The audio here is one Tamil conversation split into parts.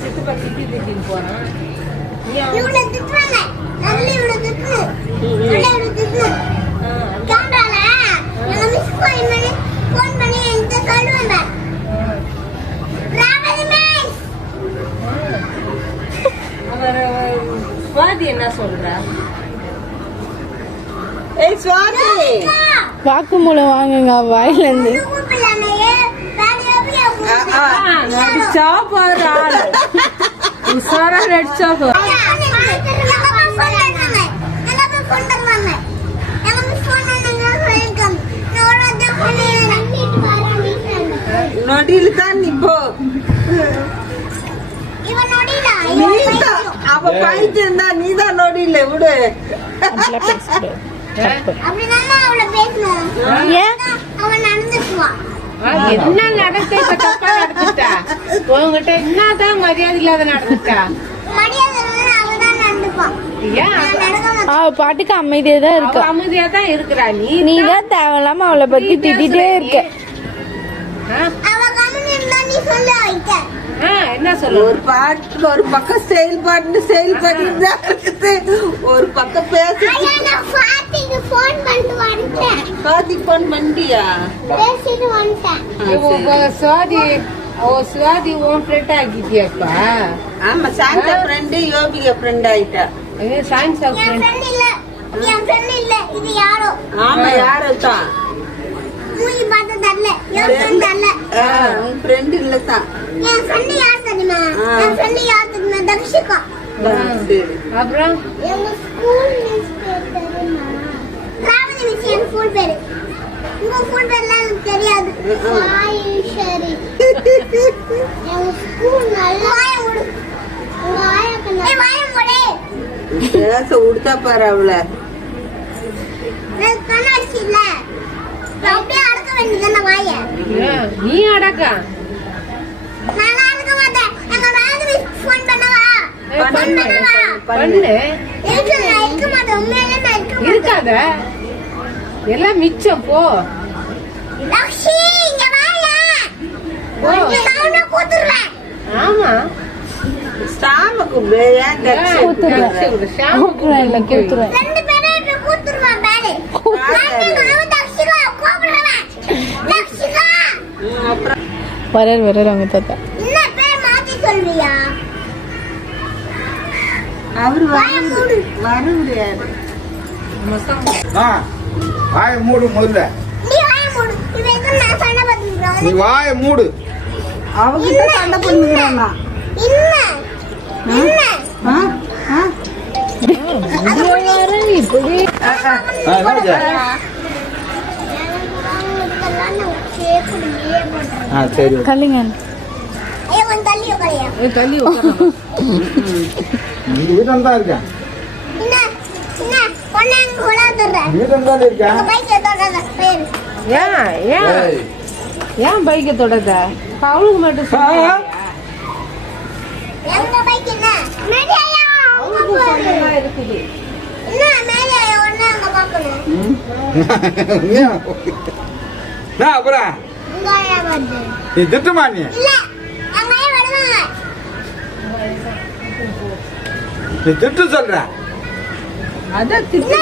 சித்தப்பா திட்டின்னு போறான். அவர் சுவாதி என்ன சொல்றா? சுவாதி வாக்குமூலம் வாங்குங்க வாயில இருந்து. நடிச்சா போற ஆளு உசாரா நடிச்சா போற. நொடியில தான் நிப்போ. அவ பாயிட்டு இருந்தா நீதான் நொடியில விடு. என்ன நடத்த தப்பா நடந்துட்டா? உங்ககிட்ட என்னதான் மரியாதை இல்லாத நடந்துட்டா? அவ பாட்டுக்கு அமைதியா தான் இருக்க. அமைதியா தான் இருக்கிறா. நீதான் தேவையில்லாம அவளை பத்தி திட்டிட்டே இருக்க. என்ன சொல்ல? ஒரு பாட்டு ஒரு பக்கம் செயல்பாடு ஒரு பக்கம் பேச. சுவாதி உன் ஃப்ரெண்ட் ஆகிட்டியாப்பா? ஆமா, சாந்தா ஃப்ரெண்டு யோகிகா ஃப்ரெண்ட் ஆயிட்டா. சாந்தா ஃப்ரெண்ட் இல்ல, என் ஃப்ரெண்ட் இல்ல, இது யாரோ. ஆமா, யாரோ தான். மூஞ்சி பார்த்து தரல, என் ஃப்ரெண்ட் அல்ல. உன் ஃப்ரெண்ட் இல்ல தான். என் ஃப்ரெண்ட் யார் தெரியுமா? என் ஃப்ரெண்ட் யார் தெரியுமா? தக்ஷிகா. சரி, அப்புறம் எங்க ஸ்கூல் மிஸ் தெரியுமா? ராவணி மிஸ் என் ஸ்கூல் பேரு. உங்க ஸ்கூல் பேர்லாம் எனக்கு தெரியாது. ஆயுஷரி. எங்க ஸ்கூல் நல்ல வாய மூடு. வாய கண்ணா. ஏய், வாய மூடு. பேச உடுத்தா பாரு அவள. நான் கண்ணாடி இல்ல. அப்படியே அடக்க வேண்டியதான வாய. நீ அடக்க. நான் அடக்க மாட்டேன். எங்க ராவணி மிஸ் ஃபோன் பண்ணவா? பண்ணு. இருக்க மாட்டேன். உண்மையிலே நான் இருக்காத. எல்லாம் மிச்சம் போ. லக்ஷ்மி இங்க வாயா. போ. நான் கூத்துறேன். ஆமா. ஸ்டாம கூப்டுயா. கூத்துறேன். ஸ்டாம கூத்துறேன். ரெண்டு பேரும் கூத்துறமா பாரு. நான் தக்ஷிகா கூப்பிடுறேன். தக்ஷிகா. அப்புறம் வரர் அவங்க தாத்தா. என்ன பேர் மாத்தி சொல்றியா? அவர் வரமுடியாது. வாய மூடு முதல்ல. நீ வாய மூடு. இவங்க நான் சண்டை போட்டுறேன். நீ வாய மூடு. அவங்க சண்டை போட்டுறாங்க. என்ன? இப்படி சரி கல்லிங்க. தள்ளி நீங்க வீட்ல தான் இருக்கேன். ஏன் பைக்க தொடத? அவளுக்கு மட்டும் இருக்குது. அப்புறம் நீ திட்டுமா? நீ திட்டு சொல்ற. அதான் திட்டு.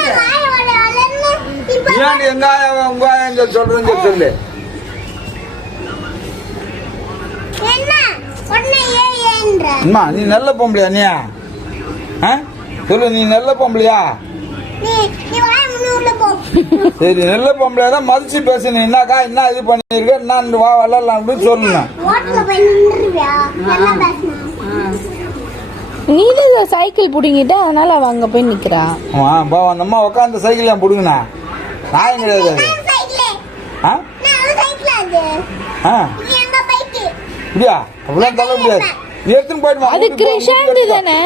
ஏன் எங்க உங்க சொல்றேன்னு சொல்லு. அம்மா, நீ நல்ல பொம்பளையா? நீ சொல்லு, நீ நல்ல பொம்பளையா? சரி, நல்ல பொம்பளையா தான் மதிச்சு பேசு. நீ என்னக்கா என்ன இது பண்ணிருக்க, நான் வா வரலாம் அப்படின்னு சொல்லுங்க. நீதான் சைக்கிள் புடிங்கிட்ட, அதனால அவ அங்க போய் நிக்கிறா. அந்த அம்மா உட்காந்து சைக்கிள் ஏன் புடுங்கண்ணா? நியாயம் கிடையாது. இப்படியா? அப்படிலாம் தள்ள முடியாது. எடுத்துன்னு போயிடுமா? அது கிருஷாந்தி தானே?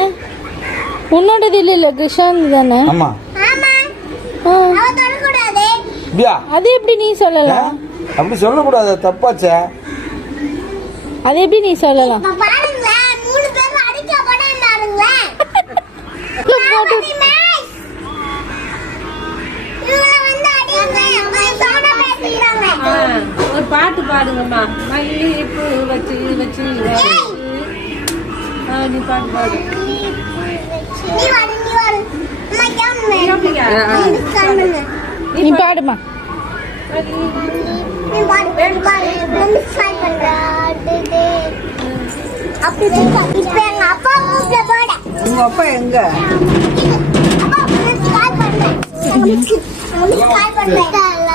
உன்னோடது இல்ல, கிருஷாந்தி தானே? ஆமா. இப்படியா? அது எப்படி நீ சொல்லலாம்? அப்படி சொல்லக்கூடாது, தப்பாச்சே. அது எப்படி நீ சொல்லலாம்? ஒரு பாட்டு பாடுங்கம்மா. மல்லிகைப்பூ வச்சு வச்சு நீ பாடு பாடு நீ பாடுமா உங்க அப்பா எங்க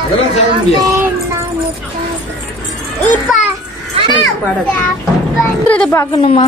அதெல்லாம் சொல்ல முடியாது. பாட பார்க்கணுமா